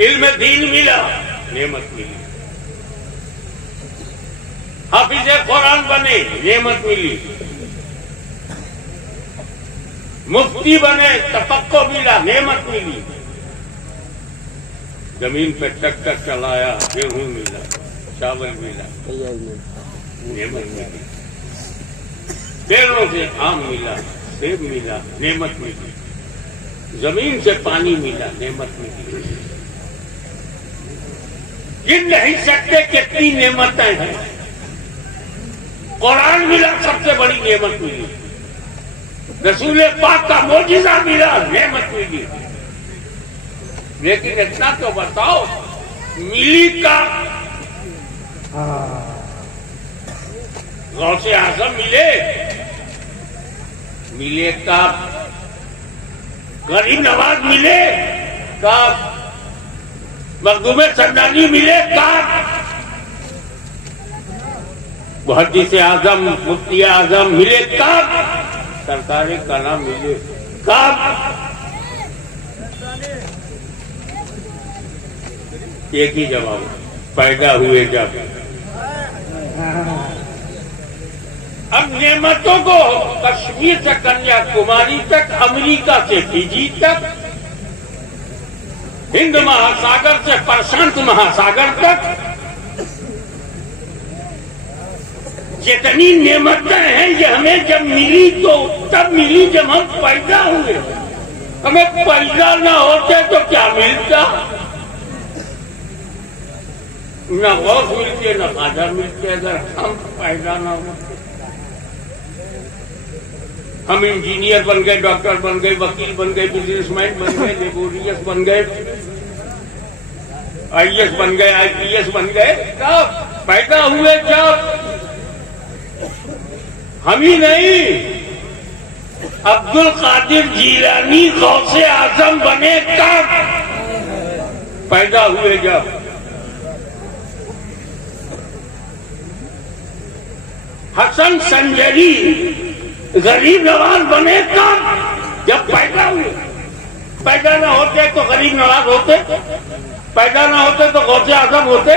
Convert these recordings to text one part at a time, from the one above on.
इल्म दीन मिला, नेमत मिली। हाफिज़े कुरान बने, नेमत मिली। मुफ्ती बने, तफक्को मिला, नेमत मिली। जमीन पे ट्रैक्टर चलाया, गेहूं मिला, चावल मिला, नेमत मिली। पेड़ों से आम मिला, सेब मिला, नेमत मिली। जमीन से पानी मिला, नेमत मिली। गिन नहीं सकते कितनी नेमतें हैं। कुरान मिला, सबसे बड़ी नेमत मिली। रसूल पाक का मोजिज़ा मिला, नेमत मिली। लेकिन इतना तो बताओ, मिली का गौसे आज़म मिले, मिले का गरीब नवाज मिले, का मखदूम सन्नानी मिले, का मुहद्दिस आज़म मुफ्ती आज़म मिले, का सरकार कलाम मिले, का एक ही जवाब, पैदा हुए जब। अब नेमतों को कश्मीर से कन्याकुमारी तक, अमेरिका से फिजी तक, हिंद महासागर से प्रशांत महासागर तक जितनी नेमतें हैं, ये हमें जब मिली तो तब मिली जब हम पैदा हुए। हमें पैदा ना होते तो क्या मिलता? न गौस मिलते, न खाजा मिलते, अगर हम पैदा ना होते। हम इंजीनियर बन गए, डॉक्टर बन गए, वकील बन गए, बिजनेसमैन बन गए, लेबोरियस बन गए, IAS बन गए, IPS बन गए। कब पैदा हुए? जब हम ही नहीं, अब्दुल कादिर जीलानी गौसे आजम बने, कब पैदा हुए? जब हसन संजरी गरीब नवाज बने, कब? जब पैदा हुए। पैदा ना होते तो गरीब नवाज होते, पैदा ना होते तो गौसे आजम होते।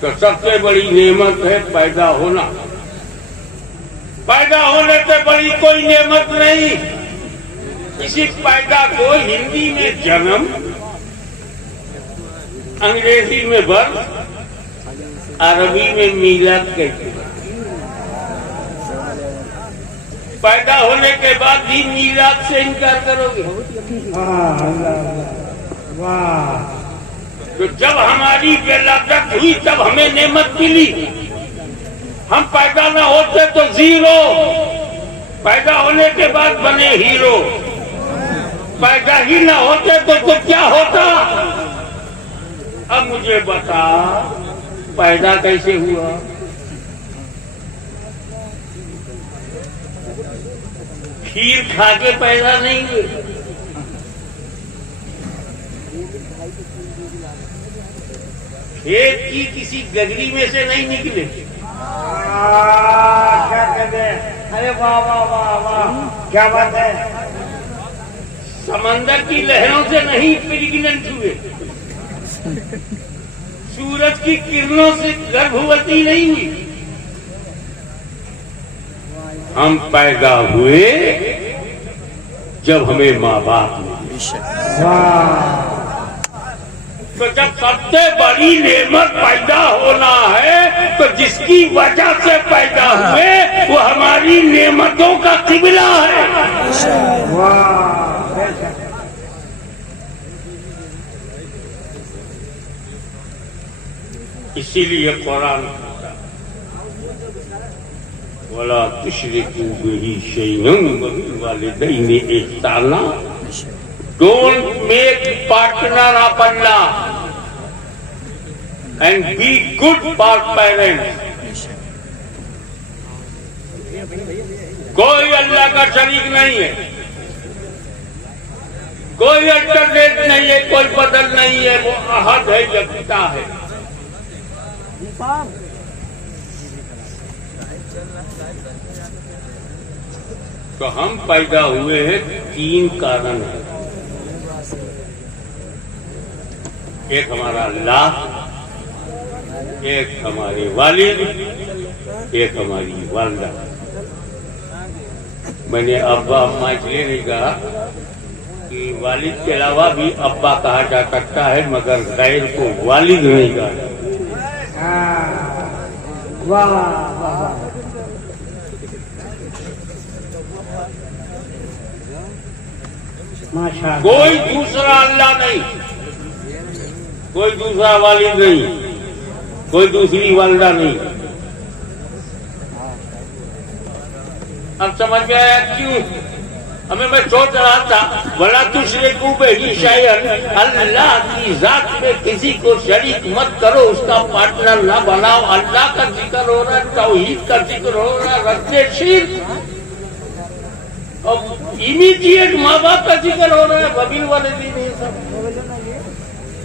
तो सबसे बड़ी नेमत है पैदा होना। पैदा होने से बड़ी कोई नेमत नहीं। इसी पैदा को हिंदी में जन्म, अंग्रेजी में बर्थ, अरबी में मीलाद कहते हैं। पैदा होने के बाद भी मीलाद से इनकार करोगे? तो जब हमारी विलादत हुई तब हमें नेमत मिली। हम पैदा ना होते तो जीरो, पैदा होने के बाद बने हीरो। पैदा ही ना होते तो क्या होता? अब मुझे बता, पैदा कैसे हुआ? खीर खा के पैदा नहीं हुए। खेत की किसी गगरी में से नहीं निकले। क्या कहते हैं? अरे वाह वाह वाह वाह, क्या बात है। समंदर की लहरों से नहीं प्रेग्नेंट हुए। सूरज की किरणों से गर्भवती नहीं हुई। हम पैदा हुए जब हमें माँ बाप मिले। तो जब सबसे बड़ी नेमत पैदा होना है तो जिसकी वजह से पैदा हुए वो हमारी नेमतों का किबला है। इसीलिए कुरान वाला तुशरिकू बिही शैअन वबिल वालिदैनि इहसाना, don't make partner of Allah and be good for parents. कोई अल्लाह का शरीक नहीं है, कोई अल्टरनेट नहीं है, कोई बदल नहीं है, वो अहद है, यकता है। तो हम पैदा हुए हैं तीन कारण है। एक हमारा अल्लाह, एक हमारे वालिद, एक हमारी वालदा। मैंने अब्बा अम्मा इसलिए नहीं कहा कि वालिद के अलावा भी अब्बा कहा जा सकता है, मगर गैर को वालिद नहीं कहा। वाह वाह वाह, माशा। कोई दूसरा अल्लाह नहीं, कोई दूसरा वालिद नहीं, कोई दूसरी वालदा नहीं। अब समझ में आया क्यों? हमें मैं सोच रहा था वला तुशरिकू बिही शैअन, अल्लाह की जात में किसी को शरीक मत करो, उसका पार्टनर ना बनाओ। अल्लाह का जिक्र हो रहा है, तौहीद का जिक्र हो रहा है, रद्दे शिर्क। अब इमीडिएट माँ बाप का जिक्र हो रहा है, वबिल वालिदैन नहीं सब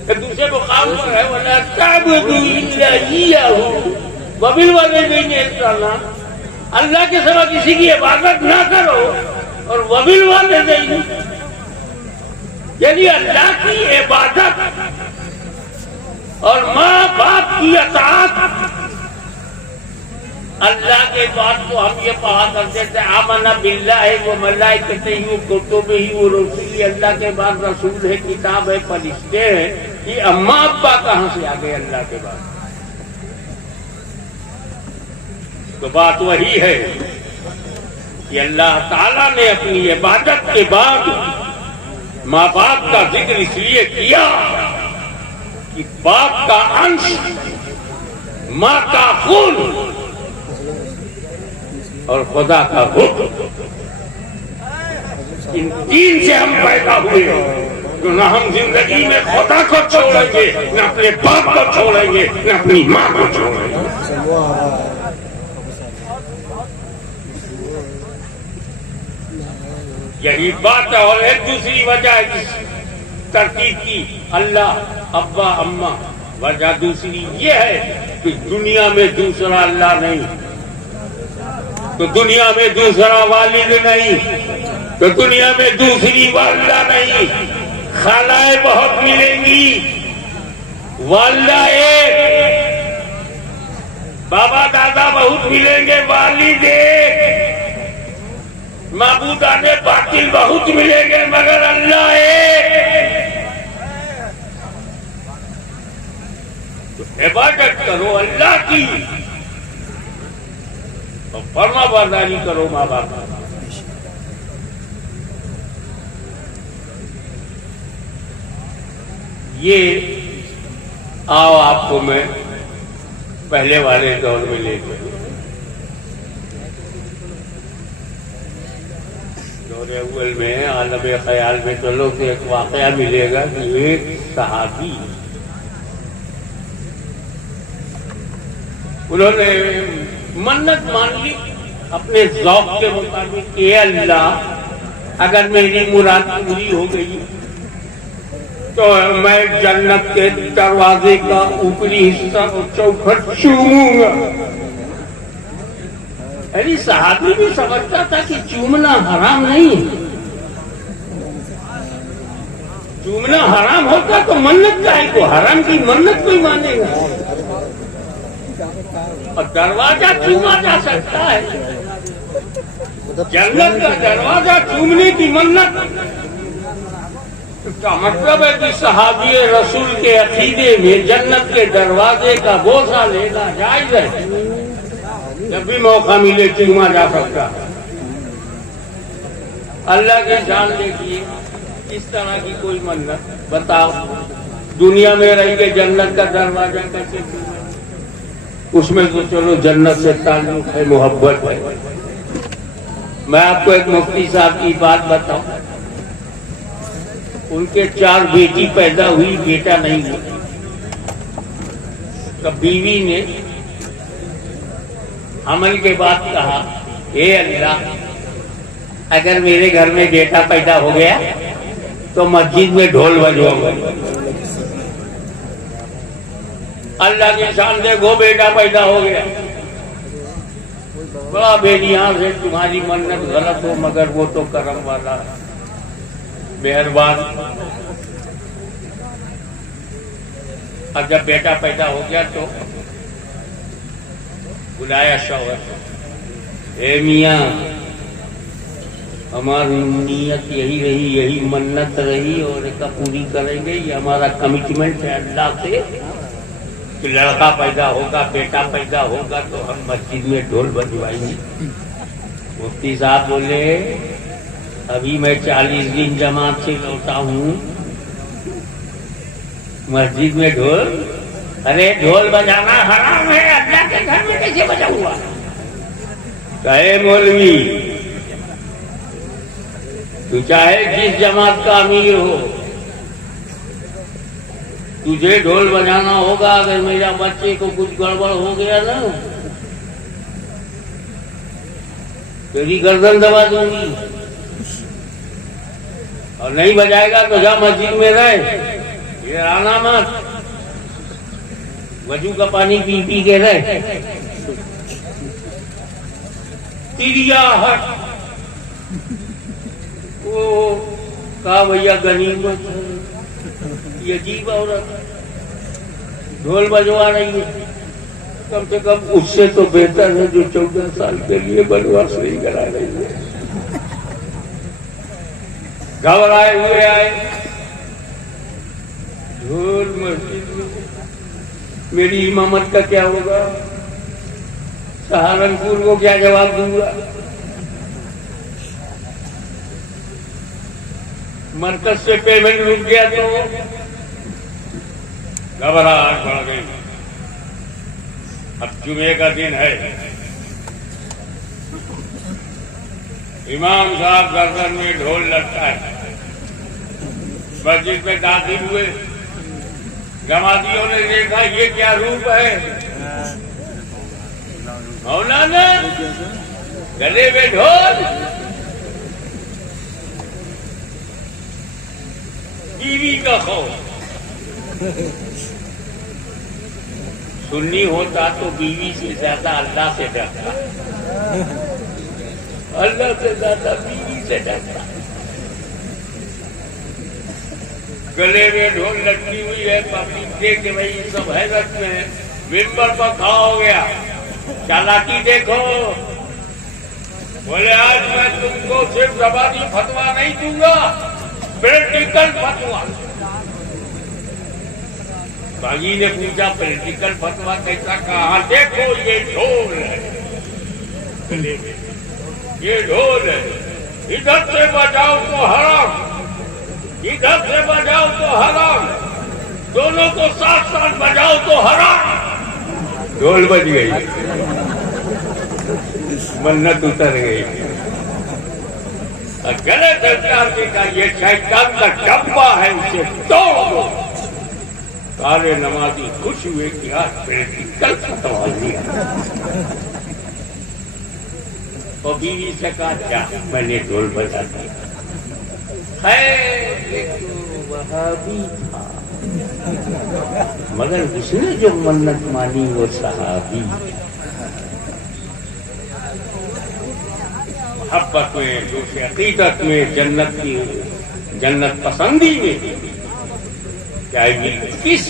एक दूसरे को काम कर रहे, वला ताबुदू इल्ला इय्याहु वबिल वालिदैन इहसाना। अल्लाह के सिवा किसी की इबादत ना करो और वबिल वालिदैन, यानी अल्लाह की इबादत और माँ बाप की अताअत। अल्लाह के बाद तो हम ये कहा करते थे आमना बिल्लाहि व मलाइकतिही व कुतुबिही व रुसुलिही, अल्लाह के बाद रसूल है, किताब है, फरिश्ते हैं। ये अम्मा अब्बा कहाँ से आ गए अल्लाह के बाद? तो बात वही है कि अल्लाह ताला ने अपनी इबादत के बाद माँ बाप का जिक्र इसलिए किया कि बाप का अंश, माँ का खून और खुदा का हुक्म, इन तीन से हम पैदा हुए। तो न हम जिंदगी में खुदा को छोड़ेंगे, न अपने बाप को छोड़ेंगे, न अपनी माँ को छोड़ेंगे। यही बात है। और एक दूसरी वजह इस तरतीब की, अल्लाह, अब्बा, अम्मा, वजह दूसरी ये है कि दुनिया में दूसरा अल्लाह नहीं, तो दुनिया में दूसरा वालिद नहीं, तो दुनिया में दूसरी वालदा नहीं। खालाएं बहुत मिलेंगी, वालदा एक, बाबा दादा बहुत मिलेंगे, वालिद एक। माबूदाने बातिल बहुत मिलेंगे, मगर अल्लाह एक। तो इबादत करो अल्लाह की और फर्मा बरदारी करो माँ बाप की। ये आओ आपको मैं पहले वाले दौर में ले गया। दौरे अव्वल में आलम ख्याल में चलो तो एक वाकया मिलेगा कि एक सहाबी, उन्होंने मन्नत मान ली अपने ज़ौक़ के मुताबिक कि अल्लाह, अगर मेरी मुराद पूरी हो गई तो मैं जन्नत के दरवाजे का ऊपरी हिस्सा और चौखट चूमूंगा। अरे सहाबी भी समझता था कि चूमना हराम नहीं है। चूमना हराम होता तो मन्नत का है, को हराम की मन्नत कोई मानेगा? और दरवाजा चूमा जा सकता है, जन्नत का दरवाजा चूमने की मन्नत। इसका मतलब है कि सहाबी रसूल के अकीदे में जन्नत के दरवाजे का बोसा लेना जायज है। जब भी मौका मिले चूमा जा सकता है। अल्लाह की जान देखिए, इस तरह की कोई मन्नत बताओ, दुनिया में रह के जन्नत का दरवाजा कैसे चूमे? उसमें तो चलो जन्नत से ताल्लुक है, मोहब्बत है। मैं आपको एक मुफ्ती साहब की बात बताऊं, उनके 4 बेटी पैदा हुई, बेटा नहीं हुआ। तो बीवी ने हमल के बाद कहा, हे अल्लाह, अगर मेरे घर में बेटा पैदा हो गया तो मस्जिद में ढोल बजवाऊंगा। अल्लाह की शान देखो, बेटा पैदा हो गया। बड़ा बेनियाज है, तुम्हारी मन्नत गलत हो मगर वो तो करम वाला है, मेहरबान। और जब बेटा पैदा हो गया तो बुलाया शौहर, ए मियाँ हमारी नीयत यही रही, यही मन्नत रही और इसका पूरी करेंगे। ये हमारा कमिटमेंट है अल्लाह से कि लड़का पैदा होगा, बेटा पैदा होगा तो हम मस्जिद में ढोल बजवाएंगे। मुफ्ती साहब बोले अभी मैं 40 दिन जमात से लौटा हूँ, मस्जिद में ढोल? अरे ढोल बजाना हराम है, अल्लाह के घर में कैसे बजाऊंगा? कहे मौलवी तू चाहे जिस जमात का अमीर हो, तुझे ढोल बजाना होगा। अगर मेरा बच्चे को कुछ गड़बड़ हो गया ना तेरी गर्दन दबा दूंगी, और नहीं बजाएगा तो जा मस्जिद में रहे, ये आना मत, वजू का पानी पी पी के रहे। तिरिया हट वो कहा भैया गनीमत है, ये अजीब औरत ढोल बजवा रही है, कम से कम उससे तो बेहतर है जो 14 साल के लिए बनवास नहीं करा रही है। घबराए हुए आए ढोल मस्जिद में, मेरी इमामत का क्या होगा? सहारनपुर को क्या जवाब दूंगा? मरकज से पेमेंट रुक गया तो घबराहट बढ़ गई। अब जुमे का दिन है, इमाम साहब गर्दन में ढोल लगता है, मस्जिद में दाखिल हुए, जमातियों ने देखा ये क्या रूप है, मौलाना गले में ढोल, बीवी का खौफ। सुन्नी होता तो बीवी से ज्यादा अल्लाह से डरता, अल्लाह से ज्यादा बीवी से डरता। गले में ढोल लटकी हुई है, पब्लिक देख के भाई ये सब हैरत में है, मिंबर पर खड़ा हो गया, चालाकी देखो। बोले आज मैं तुमको सिर्फ जबानी फतवा नहीं दूंगा, प्रैक्टिकल फतवा। बागी ने पूछा प्रैक्टिकल फतवा कैसा? कहा देखो ये ढोल है, ये ढोल है, इधर से बजाओ तो हराम, इधर से बजाओ तो हराम, दोनों को साथ साथ बजाओ तो हराम। ढोल बज गई, मन्नत उतर गई। गले से का ये शैतान का डब्बा है, उसे तोड़ दो। सारे नमाजी खुश हुए कि आज प्रैक्टिकल फतवा दिया। और बीवी से कहा क्या मैंने ढोल बजा दिया है, ये तो वहाबी था, मगर उसने जो मन्नत मानी वो सहाबी। मोहब्बत में, दूसरे अकीदत में, जन्नत पसंदी में जाएगी किस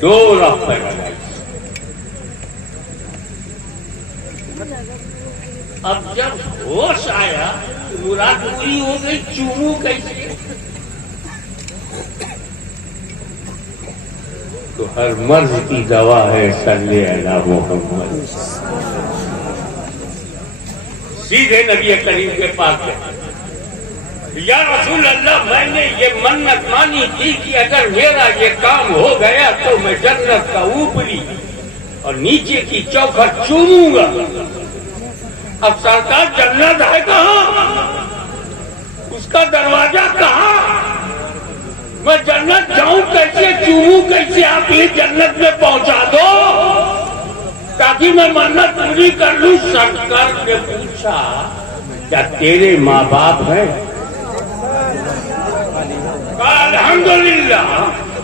डोर ऑफ पैराडाइज। अब जब होश आया मुराद पूरी हो गई, चूमू कैसे? तो हर मर्ज की दवा है सल्ले अला मोहम्मद। सीधे नबी करीम के पास गए, या रसूल अल्लाह मैंने ये मन्नत मानी थी कि अगर मेरा ये काम हो गया तो मैं जन्नत का ऊपरी और नीचे की चौखट चूमूंगा। अब सरकार जन्नत है कहाँ? उसका दरवाजा कहाँ? मैं जन्नत जाऊं कैसे, चूमूं कैसे? आप ये जन्नत में पहुंचा दो ताकि मैं मन्नत पूरी कर लूं। सरकार ने पूछा क्या तेरे माँ बाप हैं? अल्हम्दुलिल्लाह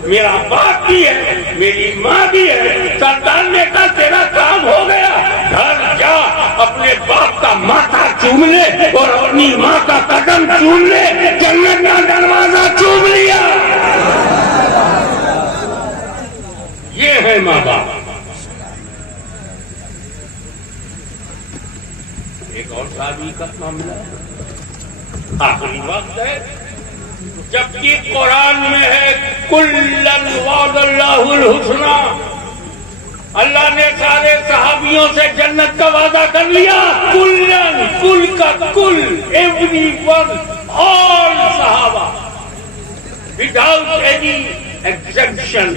मेरा बाप भी है, मेरी माँ भी है। सरदार ने कहा तेरा काम हो गया, घर जा अपने बाप का माथा चूम ले और अपनी माँ का कदम चूम ले, जन्नत का दरवाजा चूम लिया। मामला आखिरी वक्त है, जबकि कुरान में है कुल्लन वादल्लाहुल हुस्ना, अल्लाह ने सारे सहाबियों से जन्नत का वादा कर लिया। कुल्लन, कुल का कुल, एवरीवन, ऑल सहाबा, विदाउट एनी एक्सेप्शन।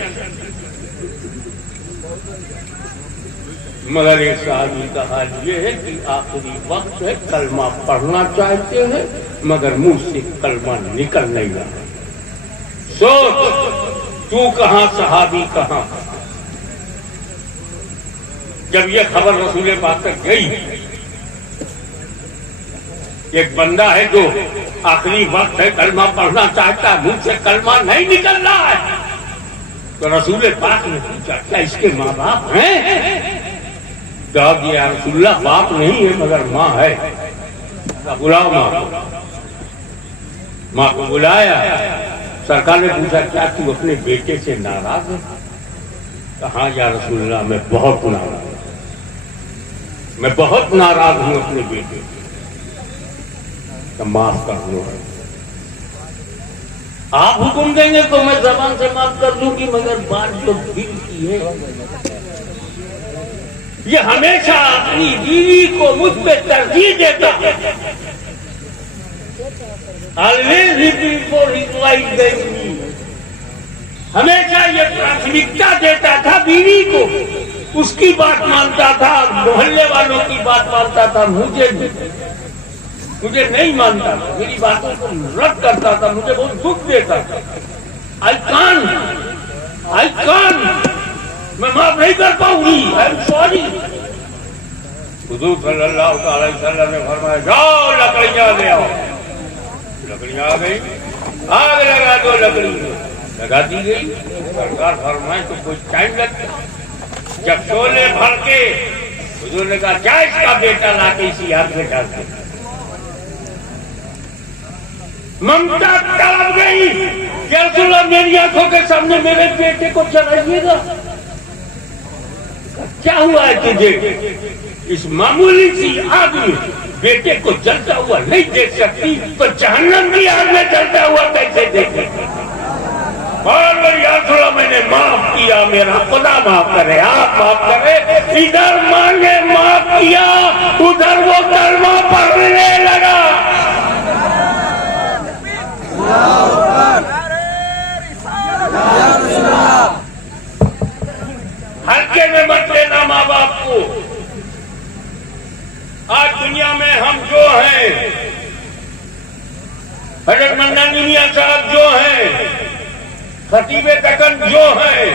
मगर एक साहबी का हाल ये है कि आखिरी वक्त है, कलमा पढ़ना चाहते हैं मगर मुंह से कलमा निकल नहीं रहा। सोच तू कहां, सहाबी कहां। जब ये खबर रसूल पाक तक गई, एक बंदा है जो आखिरी वक्त है, कलमा पढ़ना चाहता है, मुंह से कलमा नहीं निकल रहा है, तो रसूल पाक ने पूछा क्या इसके माँ बाप हैं? जवाब दिया रसूलुल्लाह बाप नहीं है मगर माँ है। बुलाओ माँ को बुलाया। सरकार ने पूछा क्या तू अपने बेटे से नाराज है? कहा या रसूलुल्लाह मैं बहुत नाराज, मैं बहुत नाराज हूं अपने बेटे से, तो माफ कर दो। आप हुक्म देंगे तो मैं जबान से माफ कर दूंगी, मगर बात जो दिल की है, ये हमेशा अपनी बीवी को मुझ पे तरजीह देता है। Always before his wife than me. हमेशा ये प्राथमिकता देता था बीवी को, उसकी बात मानता था, मोहल्ले वालों की बात मानता था, मुझे नहीं मानता था, मेरी बातों को रद्द करता था, मुझे बहुत दुख देता था। आई कान मैं माफ नहीं कर पाऊंगी, आई एम सॉरी। हुजूर सल्लल्लाहु अलैहि वसल्लम ने फरमाया जाओ लकड़ियां ले आओ। लकड़ियां आ गई, आग लगा दो, लकड़ी लगा दी गई। सरकार फरमाए तो कुछ टाइम लगता। जब शोले भर के हुजूर ने कहा क्या इसका बेटा लाके इसी आग में डाल दे। ममता तड़प गई, क्या मेरी आंखों के सामने मेरे बेटे को जलाइएगा? क्या हुआ है तुझे? इस मामूली सी आग में बेटे को जलता हुआ नहीं देख सकती, तो जहन्नम की आग में जलता हुआ कैसे देखे? बार मैंने माफ किया, मेरा खुदा माफ करे, आप माफ करे। इधर मां ने माफ किया, उधर वो कलमा पढ़ने लगा। हल्के में मत लेना माँ बाप को। आज दुनिया में हम जो हैं, हजरत मन्नानी मियां साहब जो हैं, खतीबे दकन जो हैं,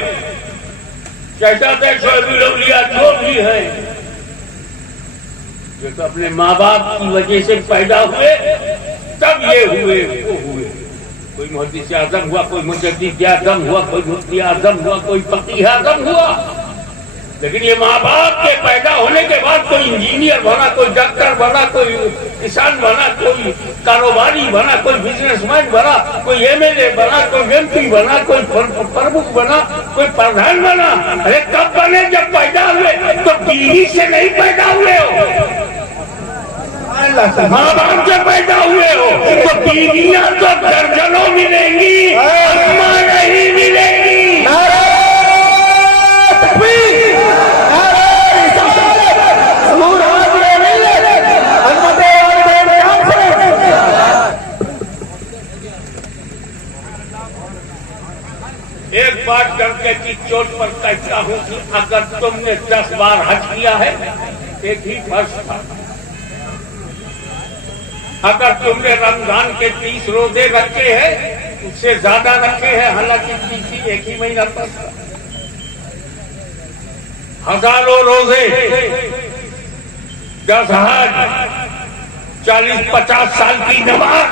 शहजादे शोएबुल औलिया जो भी हैं, ये तो अपने माँ बाप की वजह से पैदा हुए, तब ये हुए वो हुए। कोई मुहद्दिस आज़म हुआ, कोई मुजद्दिद आज़म हुआ, कोई मुफ्ती आज़म हुआ, कोई फकीह आज़म हुआ, लेकिन ये माँ बाप के पैदा होने के बाद कोई इंजीनियर बना, कोई डॉक्टर बना, कोई किसान बना, कोई कारोबारी बना, कोई बिजनेसमैन बना, कोई एमएलए बना, कोई एमपी बना, कोई प्रमुख बना, कोई प्रधान बना। अरे कब बने? जब पैदा हुए। तो बीवी से नहीं पैदा हुए हो, माँ बाप से पैदा हुए हो, तो बीवियां तो दर्जनों मिलेंगी, अम्मा नहीं मिलेंगी। एक बात करके की चोट पर कहता हूं कि अगर तुमने 10 बार हज किया है, एक ही फर्ज था। अगर तुमने रमजान के 30 रोजे रखे हैं, उससे ज्यादा रखे हैं, हालांकि 30 एक ही महीना था, हजारों रोजे, 10 हज, 40-50 साल की नमाज,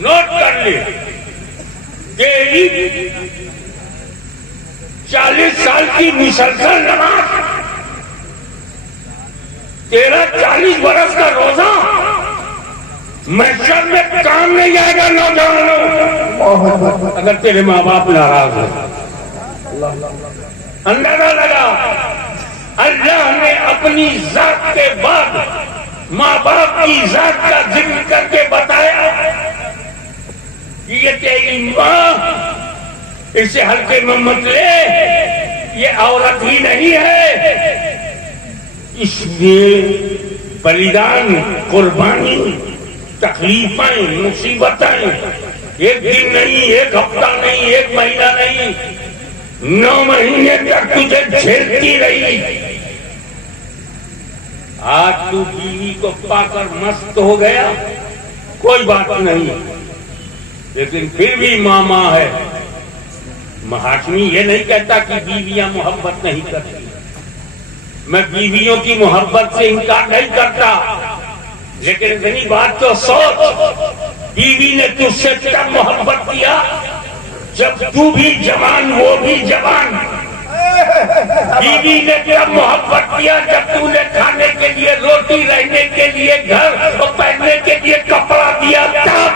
नोट कर ले। डेली 40 साल की मुसलसल नमाज, तेरा 40 बरस का रोजा महशर में काम नहीं आएगा नौजवानों, अगर तेरे माँ बाप नाराज हो। अंदाजा लगा, अल्लाह ने अपनी जात के बाद माँ बाप की इज्जत का जिक्र करके बताया कि ये तेरी माँ, इसे हल्के में मत ले, ये औरत ही नहीं है। इसलिए बलिदान, कुर्बानी, तकलीफें, मुसीबतें एक दिन नहीं, एक हफ्ता नहीं, एक महीना नहीं, 9 महीने तक तुझे झेलती रही। आज तू बीवी को पाकर मस्त हो गया, कोई बात नहीं, लेकिन फिर भी मामा है। महात्मी ये नहीं कहता कि बीवियां मोहब्बत नहीं करती, मैं बीवियों की मोहब्बत से इनकार नहीं करता, लेकिन इतनी बात तो सोच, बीवी ने तुझसे तब मोहब्बत किया जब तू भी जवान, वो भी जवान। बीवी ने तब मोहब्बत किया जब तूने खाने के लिए रोटी, रहने के लिए घर और पहनने के लिए कपड़ा दिया। तब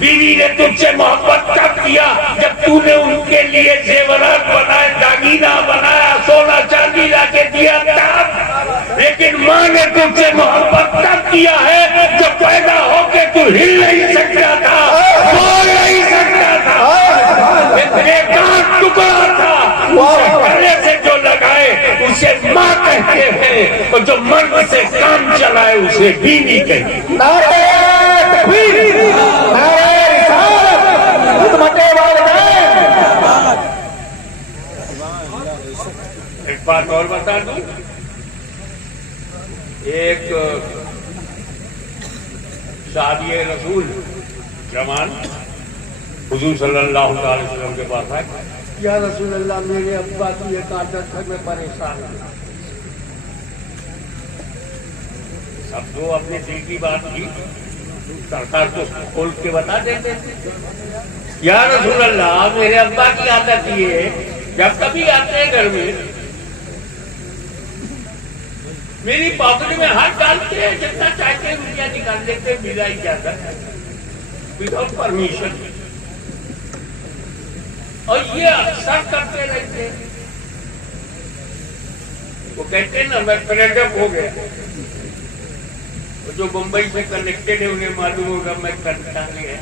बीवी ने तुझसे मोहब्बत तब किया जब तूने उनके लिए जेवरात बनाए, दागीना बनाया, सोना चांदी लाके दिया। तब लेकिन माँ ने तुझसे मोहब्बत तब किया है जब पैदा होके तू हिल नहीं सकता था, बोल नहीं सकता था, एक टुकड़ा था, उसे गले से जो लगाए उसे माँ कहते हैं, और जो मर्द से काम चलाए उसे बीवी कहते हैं। एक बात और बता दूं, एक शादी रसूल जवान हुजूर सल्लल्लाहु अलैहि वसल्लम के पास आए, या रसूल अल्लाह, मेरे अब्बा की एक आदत है, मैं परेशान हूँ। सब तो अपने दिल की बात की सरकार को खोल के बता देते। या रसूल अल्लाह, मेरे अब्बा की आदत ये है, जब कभी आते हैं घर में मेरी पॉकेट में हाथ डालते हैं, जितना चाहते हैं रुपया निकाल लेते, बिना इजाजत, विदाउट परमिशन, और ये अक्सर करते रहते हैं। वो कहते हैं ना, मैं पर्यटक हो गया, जो मुंबई से कनेक्टेड है उन्हें मालूम होगा मैं करता नहीं है।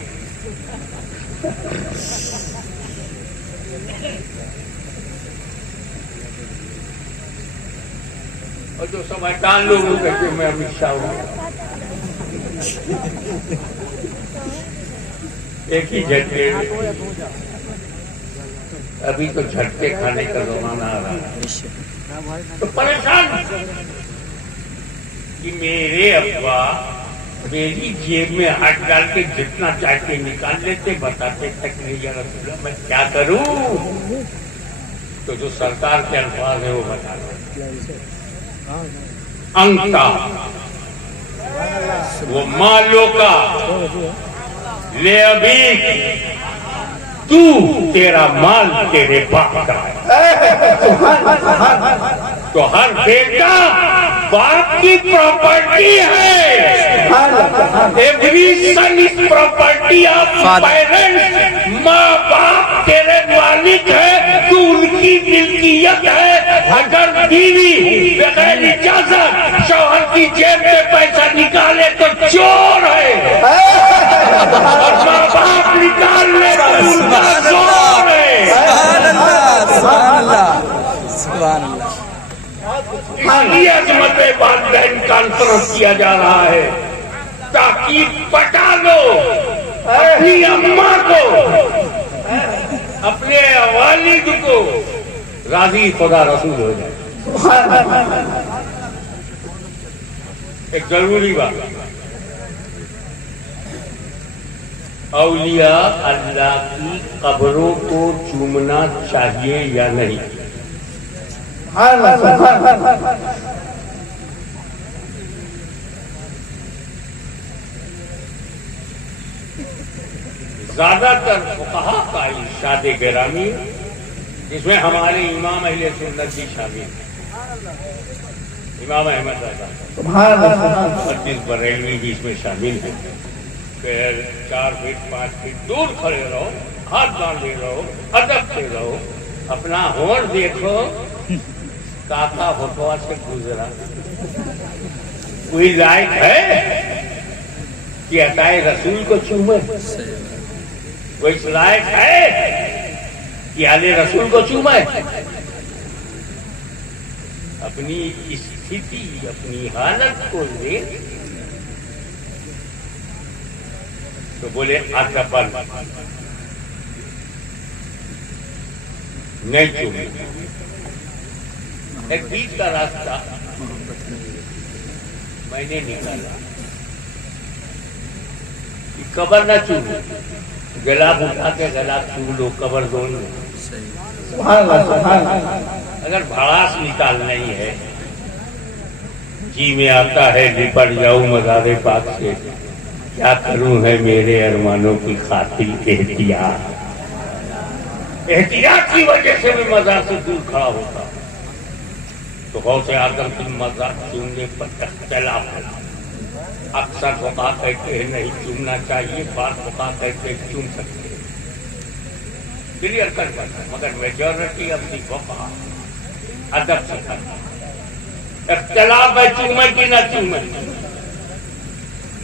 और जो समझदार लोग कहते मैं अमित शाह हूं। एक ही झटके, अभी तो झटके खाने का जमाना आ रहा है, तो परेशान कि मेरे अब्बा मेरी जेब में हाथ डाल के जितना चाहते निकाल लेते, बताते तक नहीं। या रसूल मैं क्या करूं? तो जो सरकार के अल्फाज है वो बता दो। अंका वो मालो का ले, अभी तू तेरा माल तेरे बाप का है। तो हर बेटा बाप की प्रॉपर्टी है। Every son is property of parents. माँ बाप तेरे मालिक है, तू उनकी मिल्कियत है। अगर बीवी बगैर इजाजत शौहर की जेब में पैसा निकाले तो चोर है, और माँ बाप निकाल ले तो उनका चोर है। इसलिए अजमत वालिदैन कॉन्फ्रेंस किया जा रहा है ताकि पटा लो अपनी अम्मा को, अपने वालिद को, राजी खुदा रसूल हो जाए। एक जरूरी बात, औलिया अल्लाह की कब्रों को चूमना चाहिए या नहीं? ज्यादातर फुक़हा का इरशाद गिरामी, जिसमें हमारे इमाम अहले सुन्नत भी शामिल, इमाम अहमद बरेलवी भी इसमें शामिल है। फिर 4 फीट 5 फीट दूर खड़े रहो, हाथ बांधे रहो, अदब से रहो, अपना होड़ देखो, काका होठवा से गुजरा, कोई लायक है कि अताए रसूल को चूमे? कोई लायक है कि आले रसूल को चूमे? अपनी स्थिति, अपनी हालत को ले तो बोले अदबन नहीं चूमे। एक बीच का रास्ता मैंने निकाला कि कबर न चूमो, गलाब उठा के गलाब चूम लो, कबर दोनों। अगर भड़ास निकालना ही है, जी में आता है लिपट जाऊं मज़ारे पाक से, क्या करूं है मेरे अरमानों की खातिर एहतियात। एहतियात की वजह से मैं मज़ार से दूर खड़ा होता। तो गौसे आजम की मज़ार चूमने पर इख्तिलाफ है। अक्सर फुक़हा कहते हैं नहीं चूमना चाहिए, बार फुक़हा कहते हैं चूम सकते हैं। क्लियर कर पाता, मगर मेजॉरिटी अपनी फुक़हा अदब से करता। इख्तिलाफ है चूमे की न चूमे।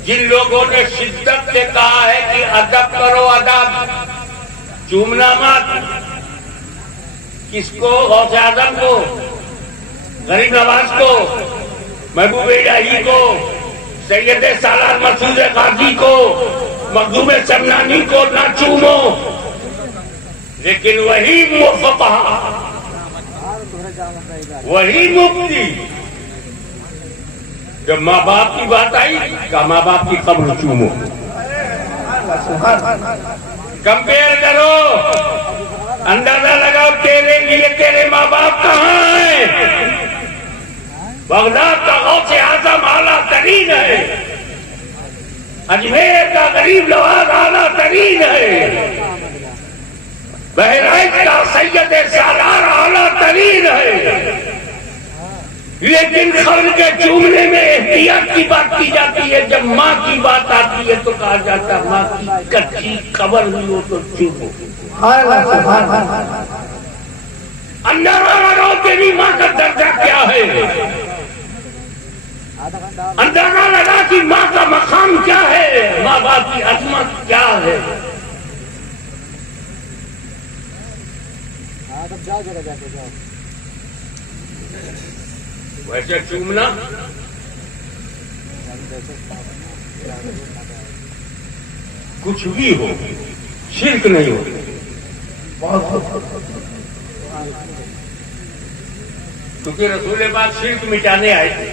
जिन लोगों ने शिद्दत से कहा है कि अदब करो, अदब, चूमना मत, किसको? गौसे आजम को, गरीब नवाज को, महबूब इलाही को, सैयद सालार मसूद गाजी को, मखदूम समनानी को ना चूमो। लेकिन वही मुफ़क़हा, वही मुफ्ती जब माँ बाप की बात आई, का माँ बाप की कब्र चूमो। कंपेयर करो, अंदाजा लगाओ तेरे लिए तेरे माँ बाप कहाँ हैं। बगदाद का गौसे आज़म आला तरीन है, अजमेर का गरीब नवाज आला तरीन है, बहराइच का सैयद सालार आला तरीन है। लेकिन खबर के चूमने में एहतियात की बात की जाती है। जब माँ की बात आती है तो कहा जाता है माँ की कच्ची कब्र हुई हो तो चूमो। अंदाजा लगाओ तेरी माँ का दर्जा क्या है, अंदाजा लगा कि माँ का मकाम क्या है, माँ बाप की अजमत क्या है। जाओ जरा, जाके जाओ। वैसे चूमना कुछ भी हो, शिर्क नहीं हो। क्योंकि रसूल पाक शिर्क मिटाने आए थे।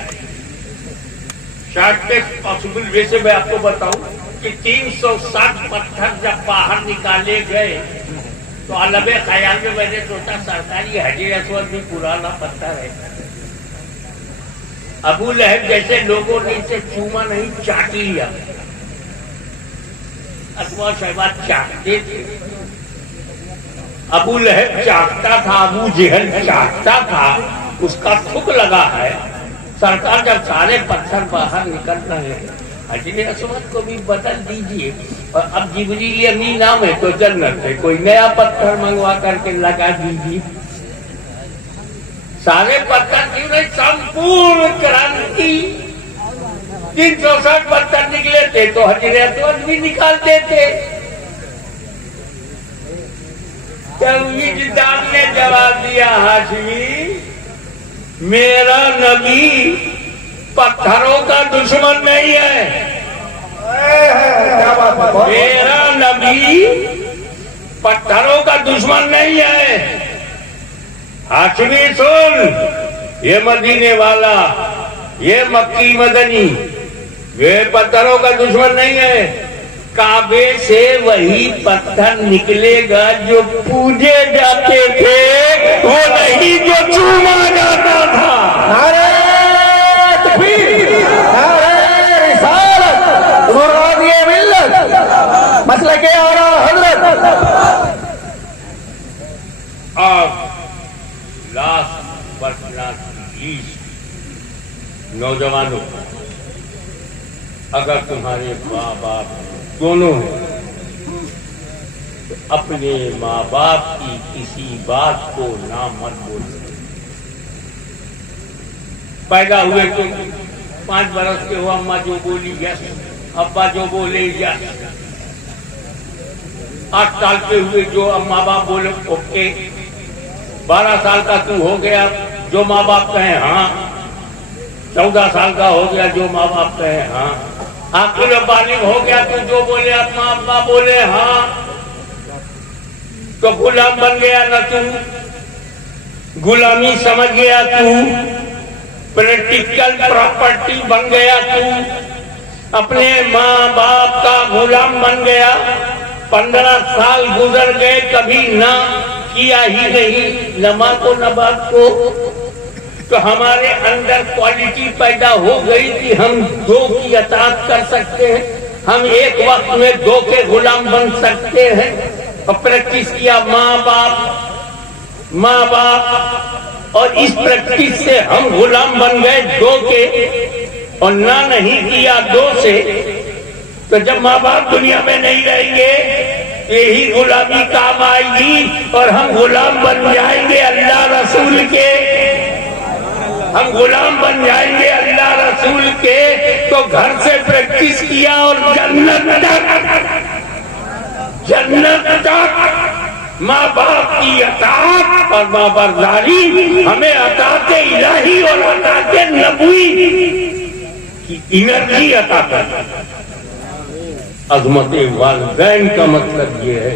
शॉर्टेस्ट पॉसिबल वे से मैं आपको बताऊं कि 360 पत्थर जब बाहर निकाले गए तो अलबे ख्याल में मैंने सोचा सरकारी हजर असवद भी पुराना पत्थर है। अबू लहब जैसे लोगों ने इसे चूमा नहीं, चाट लिया। अकबर शहबाज चाटते थे, अबू लहब चाटता था, अबू जहल चाटता था, उसका थूक लगा है। सरकार जब सारे पत्थर बाहर निकल रहे हैं, हजर असवद को भी बदल दीजिए। और अब जिब्रील अमीन नाम है तो जन्नत है, कोई नया पत्थर मंगवा करके लगा दीजिए। सारे पत्थर क्यों नहीं, संपूर्ण क्रांति 360 पत्थर निकले थे तो हजर असवद भी निकाल देते। तौहीददार ने जवाब दिया, हाशमी मेरा नबी पत्थरों का दुश्मन नहीं है। मेरा नबी पत्थरों का दुश्मन नहीं है। हाशमी सुन, ये मदीने वाला, ये मक्की मदनी, ये पत्थरों का दुश्मन नहीं है। काबे से वही पत्थर निकलेगा जो पूजे जाते थे, वो नहीं जो चूमा जाता था। नारे तकबीर, नारे रिसालत, मुरादिए मिल्लत, मसलके आला हज़रत। और लास्ट बट नॉट लीस्ट, नौजवानों, अगर तुम्हारे माँ बाप दोनों हैं तो अपने माँ बाप की किसी बात को ना मत बोलो। पैदा हुए तो 5 बरस के हो, अम्मा जो बोली यस, अब्बा जो बोले यस। 8 साल के हुए जो माँ बाप बोले ओके। 12 साल का तू हो गया, जो माँ बाप कहे हाँ। 14 साल का हो गया, जो माँ बाप कहे हाँ। आखिर बालिग हो गया, तू जो बोले अम्मा अब्बा बोले हाँ, तो गुलाम बन गया ना तू, गुलामी समझ गया तू, पॉलिटिकल प्रॉपर्टी बन गया तू, अपने माँ बाप का गुलाम बन गया। 15 साल गुजर गए, कभी ना किया ही नहीं, न माँ को न बाप को। तो हमारे अंदर क्वालिटी पैदा हो गई कि हम 2 की अताअत कर सकते हैं, हम एक वक्त में 2 के गुलाम बन सकते हैं। और प्रैक्टिस किया माँ बाप, और इस प्रैक्टिस से हम गुलाम बन गए 2 के, और ना नहीं किया 2 से। तो जब माँ बाप दुनिया में नहीं रहेंगे, यही गुलामी काम आएगी और हम गुलाम बन जाएंगे अल्लाह रसूल के। हम गुलाम बन जाएंगे अल्लाह रसूल के। तो घर से प्रैक्टिस किया और जन्नत तक माँ बाप की अताअत और माँ बरदारी हमें अताअत इलाही और अताअत नबवी की एनर्जी अता करती। अज़मत वालिदैन का मतलब ये है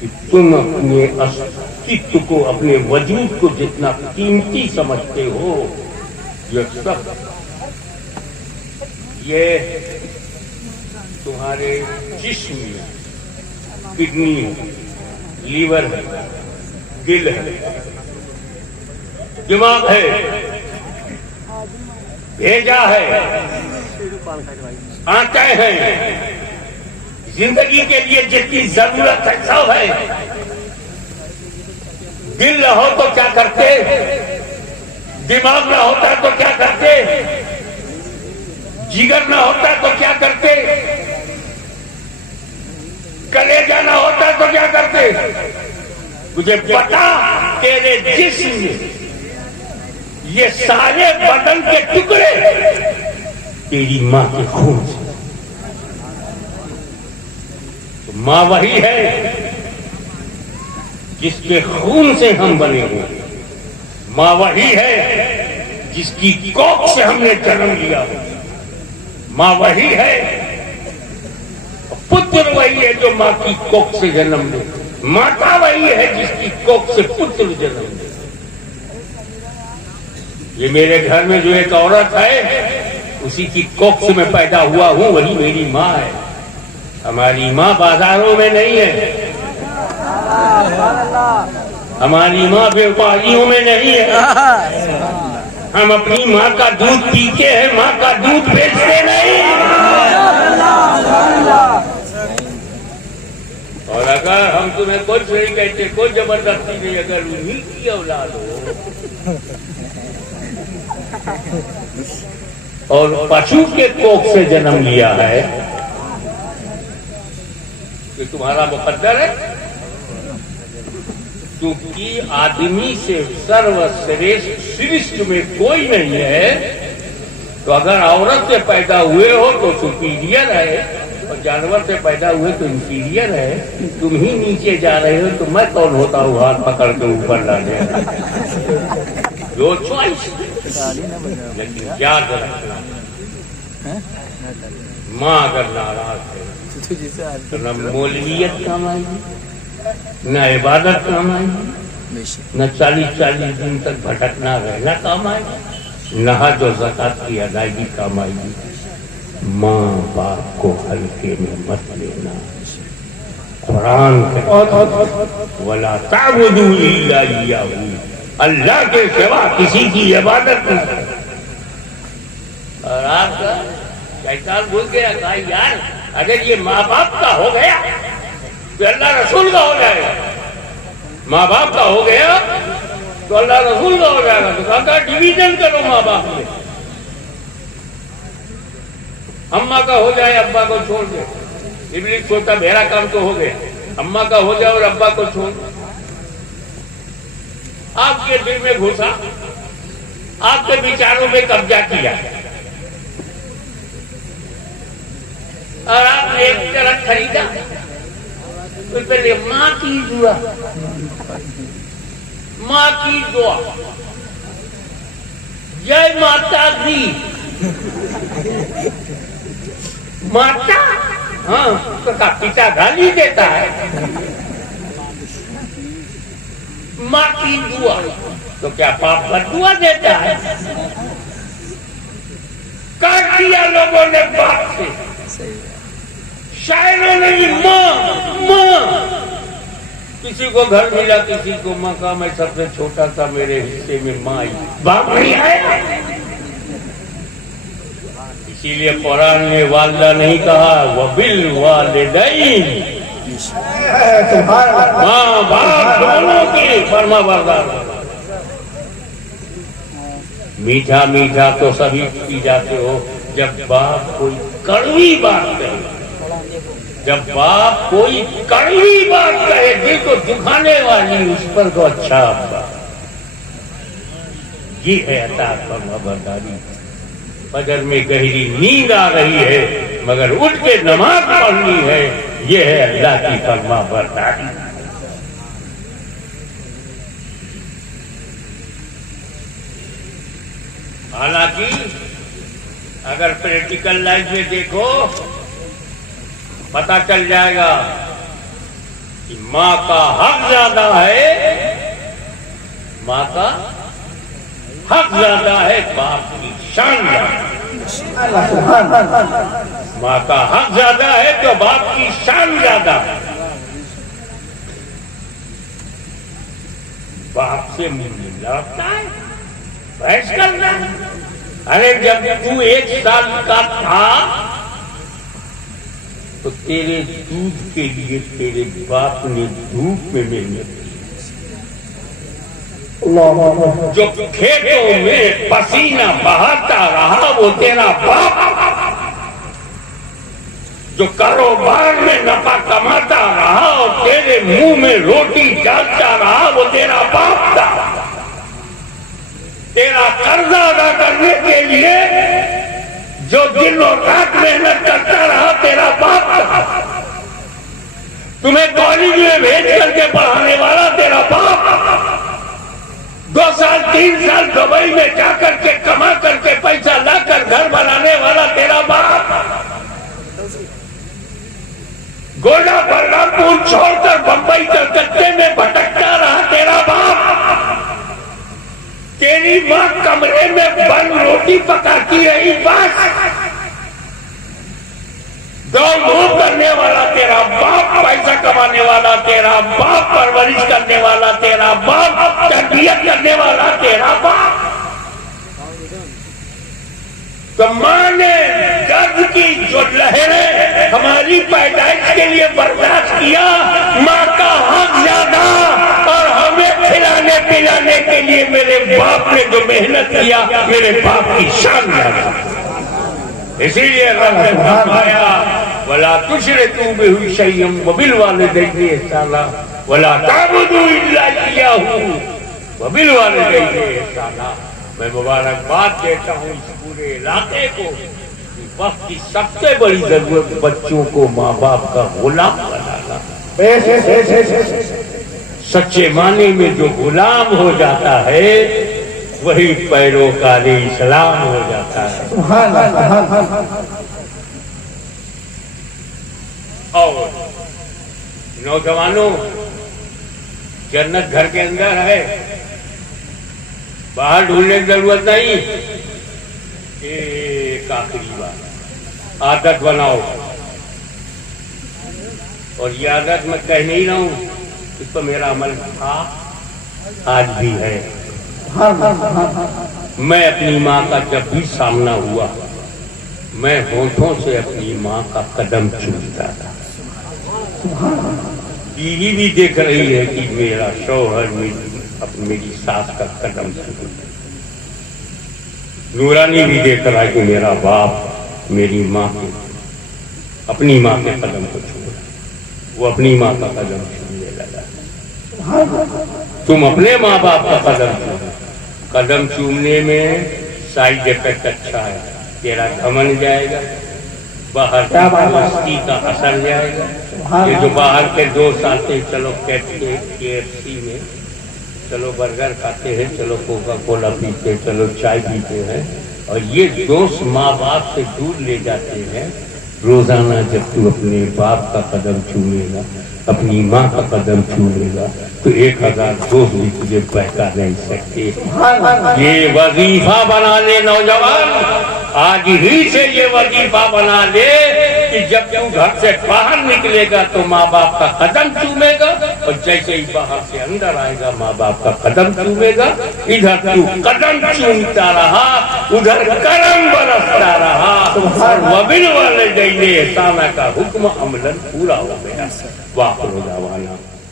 कि तुम अपने अस्तित्व को, अपने वजूद को जितना कीमती समझते हो, ये सब ये तुम्हारे जिस्म में किडनी है, लीवर है, दिल है, दिमाग है, भेजा है, आंखें हैं, जिंदगी के लिए जितनी जरूरत है सब है। दिल न हो तो क्या करते, दिमाग न होता तो क्या करते, जिगर न होता तो क्या करते, कलेजा न होता तो क्या करते। मुझे बता, तेरे जिस्म ये सारे बदन के टुकड़े तेरी माँ के खून से। तो माँ वही है जिसके खून से हम बने हुए। माँ वही है जिसकी कोख से हमने जन्म लिया। माँ वही है, पुत्र वही है जो माँ की कोख से जन्म ले। माता वही है जिसकी कोख से पुत्र जन्म ले। ये मेरे घर में जो एक औरत है, उसी की कोख से मैं पैदा हुआ हूं, वही मेरी माँ है। हमारी माँ बाजारों में नहीं है, हमारी माँ व्यापारियों में नहीं है। हम अपनी माँ का दूध पीते हैं, माँ का दूध बेचते नहीं। और अगर हम तुम्हें कुछ नहीं कहते, कोई जबरदस्ती नहीं, अगर उन्हीं की औलाद हो और पशु के कोख से जन्म लिया है, तो तुम्हारा मुकद्दर है। क्योंकि आदमी से सर्वश्रेष्ठ सृष्टि में कोई नहीं है। तो अगर औरत से पैदा हुए हो तो सुपीरियर है, और जानवर से पैदा हुए तो इंफीरियर है। तुम ही नीचे जा रहे हो तो मैं कौन होता हूँ हाथ पकड़ के ऊपर लाने। जो चॉइस, लेकिन याद रखना, माँ अगर नाराज है तो न मौलवियत काम आएगी, न इबादत काम आएगी, न 40-40 दिन तक भटकना रहना काम आएगा, न हज और ज़कात की अदायगी काम आएगी। माँ बाप को हल्के में मत लेना। कुरान कहता वला ताबुदू इल्ला इय्याहू, अल्लाह के सिवा किसी की इबादत नहीं। और आपका शैतान भूल गया, कहा यार अगर ये माँ बाप का हो गया तो अल्लाह रसूल का हो जाएगा। माँ बाप का हो गया तो अल्लाह रसूल का हो जाएगा। तो कहा डिवीजन करो माँ बाप में। अम्मा का हो जाए, अब्बा को छोड़ दे। इब्लीस सोचता मेरा काम तो हो गया, अम्मा का हो जाए और अब्बा को छोड़। आपके दिल में घुसा आपके विचारों में कब्जा किया और आपने एक ट्रक खरीदा, तो पहले माँ की दुआ, माँ की दुआ, जय माता दी, माता, हाँ, तो का पिता गाली देता है। माँ की दुआ, तो क्या पाप का दुआ देता है? काट दिया लोगों ने बाप से, शायरों ने भी माँ, किसी को घर मिला, किसी को मकान, मैं सबसे छोटा था, मेरे हिस्से में माँ आई, बाप नहीं आया। इसीलिए कुरान में वालिदा नहीं कहा, वबिल वालिदैन, माँ बाप दोनों की फरमा बरदार। मीठा मीठा तो सभी पी जाते हो, जब बाप कोई कड़वी बात कहे, जब बाप कोई कड़वी बात कहे, दिल को दुखाने वाली, उस पर तो अच्छा बात, ये है अता फरमाबरदारी। फजर में गहरी नींद आ रही है मगर उठ के नमाज पढ़नी है, ये है अल्लाह की फरमाबरदारी। हालांकि अगर प्रैक्टिकल लाइफ में देखो पता चल जाएगा कि माँ का हक ज्यादा है, माँ का हक ज्यादा है, बाप की शान ज्यादा। माँ का हक ज्यादा है तो बाप की शान ज्यादा। बाप से लड़ता है, बहस करता है। अरे जब तू 1 साल का था तो तेरे दूध के लिए तेरे बाप ने धूप में मेहनत की। जो खेतों में पसीना बहाता रहा वो तेरा बाप, जो कारोबार में नफा कमाता रहा और तेरे मुंह में रोटी डालता रहा वो तेरा बाप था। तेरा कर्जा अदा करने के लिए जो दिन और रात मेहनत करता रहा तेरा बाप था। तुम्हें कॉलेज में भेज करके पढ़ाने वाला तेरा बाप। 2 साल 3 साल दुबई में जाकर के कमा करके पैसा लाकर घर बनाने वाला तेरा बाप। गोला बलरामपुर छोड़कर बंबई कलकत्ते में भटकता रहा तेरा बाप। तेरी माँ कमरे में बंद रोटी पकाती रही, बस। दौड़ धूप करने वाला तेरा बाप, पैसा कमाने वाला तेरा बाप, परवरिश करने वाला तेरा बाप, तरबियत करने वाला तेरा बाप। तो माँ ने दर्द की जो लहरें हमारी पैदाइश के लिए बर्दाश्त किया, माँ का हक ज्यादा, और हमें खिलाने पिलाने के लिए मेरे बाप ने जो मेहनत किया, मेरे बाप की शान ज्यादा। इसीलिए अल्लाह ने फरमाया वला तुशरिकू बिही शैअन वबिल वालिदैनि इहसाना वला ताबुदू इल्ला इय्याहू वबिल वालिदैनि इहसाना। मैं मुबारकबाद देता हूँ इस पूरे इलाके को कि वक्त की सबसे बड़ी जरूरत बच्चों को माँ बाप का गुलाम बनाना। सच्चे माने में जो गुलाम हो जाता है वही पैरोकारे इस्लाम हो जाता है। और नौजवानों, जन्नत घर के अंदर है, बाहर ढूंढने की जरूरत नहीं। एक आखिरी बात, आदत बनाओ। और ये आदत मैं कह नहीं रहा हूं, इस पर मेरा अमल था, आज भी है। मैं अपनी माँ का जब भी सामना हुआ, मैं होठों से अपनी माँ का कदम चूमता था। बीवी भी देख रही है कि मेरा शौहर मेरी सास का कदम चूमता। नूरानी भी देख रहा है कि मेरा बाप मेरी माँ के, अपनी माँ के कदम को छू रहा है, वो अपनी माँ का कदम छूने लगा। तुम अपने माँ बाप का कदम छू, कदम चूमने में साइड इफेक्ट अच्छा है, तेरा घमन जाएगा, बाहर दोस्ती का असर जाएगा। ये जो बाहर के दोस्त आते, चलो KFC में, चलो बर्गर खाते हैं, चलो कोका कोला पीते, चलो चाय पीते हैं, और ये दोस्त माँ बाप से दूर ले जाते हैं। रोजाना जब तू अपने बाप का कदम चूमेगा, अपनी माँ का कदम चूमेगा, तो 1000 दोस्त भी तुझे बहका नहीं सकते। ये वजीफा बना ले नौजवान, आज ही से ये वजीफा बना ले कि जब तू घर से बाहर निकलेगा तो माँ बाप का कदम चूमेगा, और जैसे ही बाहर से अंदर आएगा माँ बाप का कदम चूमेगा। इधर तू कदम चूमता रहा, उधर करम बरसता रहा, और वबिल वाले जैने साना का हुक्म अमलन पूरा हो गया। वाह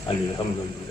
अल्हम्दुलिल्लाह।